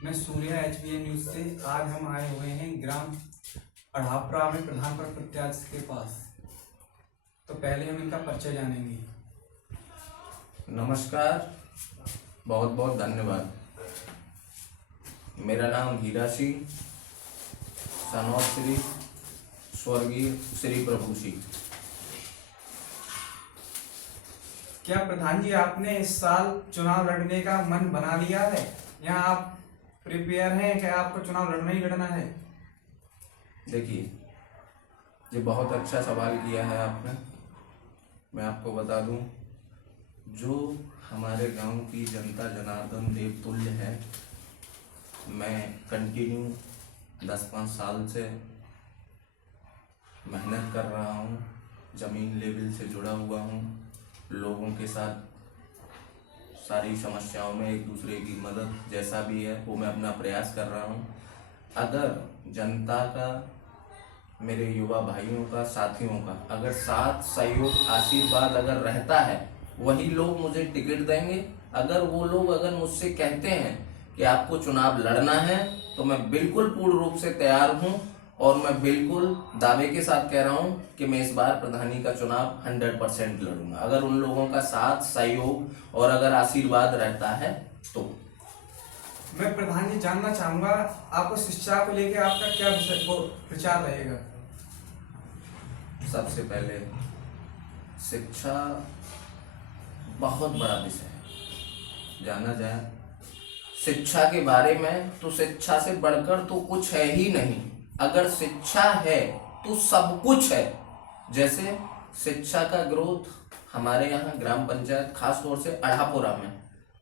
मैं Surya HBN news से। आज हम आए हुए हैं ग्राम अढ़ापुरा में प्रधान पर प्रत्याशी के पास। तो पहले हम इनका परिचय जानेंगे। नमस्कार, बहुत बहुत धन्यवाद। मेरा नाम हीरा सिंह, सनौत श्री स्वर्गीय श्री प्रभु सिंह। क्या प्रधान जी आपने इस साल चुनाव लड़ने का मन बना लिया है या आप प्रिपेयर हैं कि आपको चुनाव लड़ना ही लड़ना है? देखिए, ये बहुत अच्छा सवाल किया है आपने। मैं आपको बता दूं, जो हमारे गांव की जनता जनार्दन देव तुल्य है, मैं कंटिन्यू 10-5 साल से मेहनत कर रहा हूं, ज़मीन लेवल से जुड़ा हुआ हूं, लोगों के साथ सारी समस्याओं में एक दूसरे की मदद जैसा भी है वो मैं अपना प्रयास कर रहा हूं। अगर जनता का, मेरे युवा भाइयों का, साथियों का अगर साथ, सहयोग, आशीर्वाद अगर रहता है, वही लोग मुझे टिकट देंगे। अगर वो लोग अगर मुझसे कहते हैं कि आपको चुनाव लड़ना है, तो मैं बिल्कुल पूर्ण रूप से तैयार हूं और मैं बिल्कुल दावे के साथ कह रहा हूं कि मैं इस बार प्रधानी का चुनाव 100% लड़ूंगा, अगर उन लोगों का साथ, सहयोग और अगर आशीर्वाद रहता है तो। मैं प्रधान जी जानना चाहूंगा, आपको शिक्षा को लेकर आपका क्या विचार रहेगा? सबसे पहले, शिक्षा बहुत बड़ा विषय है। जाना जाए शिक्षा के बारे में तो शिक्षा से बढ़कर तो कुछ है ही नहीं। अगर शिक्षा है तो सब कुछ है। जैसे शिक्षा का ग्रोथ हमारे यहाँ ग्राम पंचायत खास तौर से अढ़ापुरा में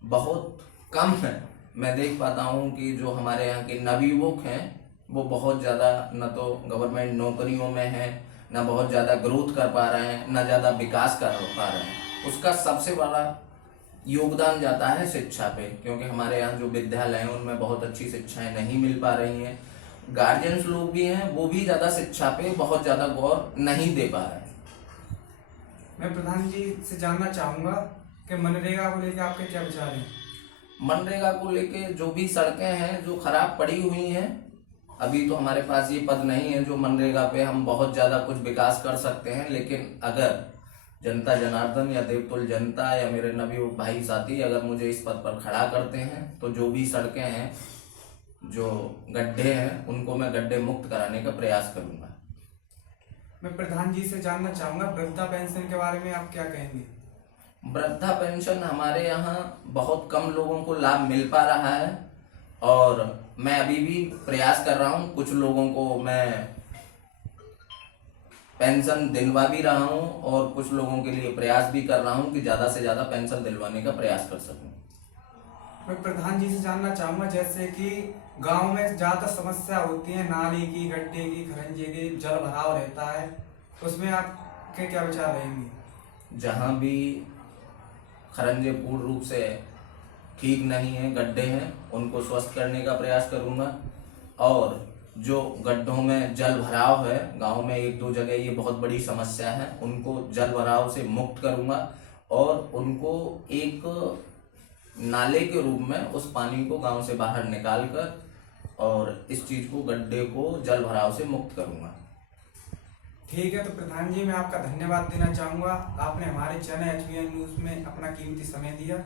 बहुत कम है। मैं देख पाता हूँ कि जो हमारे यहाँ के नवयुवक हैं वो बहुत ज़्यादा न तो गवर्नमेंट नौकरियों में है, न बहुत ज़्यादा ग्रोथ कर पा रहे हैं, न ज़्यादा विकास कर पा रहे हैं। उसका सबसे बड़ा योगदान जाता है शिक्षा पे, क्योंकि हमारे यहाँ जो विद्यालय हैं उनमें बहुत अच्छी शिक्षाएं नहीं मिल पा रही हैं। गार्जियंस लोग भी हैं, वो भी ज़्यादा शिक्षा पे बहुत ज़्यादा गौर नहीं दे पा रहे हैं। मैं प्रधान जी से जानना चाहूंगा कि मनरेगा को लेकर आपके क्या विचार हैं? मनरेगा को लेके जो भी सड़कें हैं जो खराब पड़ी हुई हैं, अभी तो हमारे पास ये पद नहीं है जो मनरेगा पे हम बहुत ज़्यादा कुछ विकास कर सकते हैं। लेकिन अगर जनता जनार्दन या देवतुल जनता या मेरे नवयुवक भाई साथी अगर मुझे इस पद पर खड़ा करते हैं, तो जो भी सड़कें हैं, जो गड्ढे हैं, उनको मैं गड्ढे मुक्त कराने का प्रयास करूंगा। मैं प्रधान जी से जानना चाहूंगा, वृद्धा पेंशन के बारे में आप क्या कहेंगे? वृद्धा पेंशन हमारे यहाँ बहुत कम लोगों को लाभ मिल पा रहा है और मैं अभी भी प्रयास कर रहा हूँ। कुछ लोगों को मैं पेंशन दिलवा भी रहा हूँ और कुछ लोगों के लिए प्रयास भी कर रहा हूँ कि ज़्यादा से ज़्यादा पेंशन दिलवाने का प्रयास कर सकूँ। मैं प्रधान जी से जानना चाहूंगा, जैसे कि गांव में ज्यादा समस्या होती है, नाली की, गड्ढे की, खरंजे की, जल भराव रहता है, उसमें आपके क्या विचार रहेंगे? जहाँ भी खरंजे पूर्ण रूप से ठीक नहीं है, गड्ढे हैं, उनको स्वस्थ करने का प्रयास करूँगा। और जो गड्ढों में जल भराव है, गांव में 1-2 जगह ये बहुत बड़ी समस्या है, उनको जल भराव से मुक्त करूँगा और उनको एक नाले के रूप में उस पानी को गांव से बाहर निकाल कर और इस चीज़ को, गड्ढे को जल भराव से मुक्त करूँगा। ठीक है, तो प्रधान जी मैं आपका धन्यवाद देना चाहूँगा। आपने हमारे चैनल HBN न्यूज़ में अपना कीमती समय दिया।